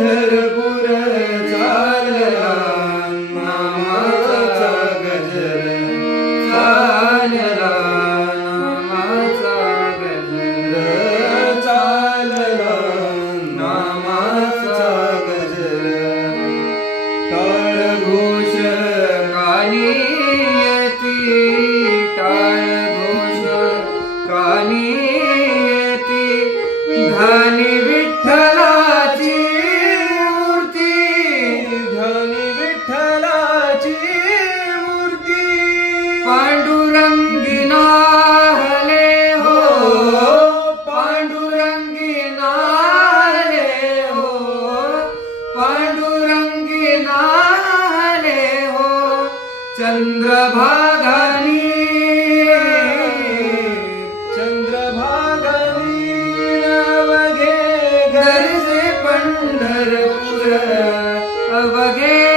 पंढरपूर चालला नामाचा गजर चालला नामाचा गजर चालला नामाचा गजर टाळ घोष कानी येती टाळ घोष कानी येती धनी विठ्ठलाची मूर्ती धनी विठ्ठलाची मूर्ती पांडुरंगी नाहले हो पांडुरंगी नाहले हो पांडुरंगी नाहले हो चंद्रभागानी चंद्रभागानी अवघे गरजे पंढरपूर अवघे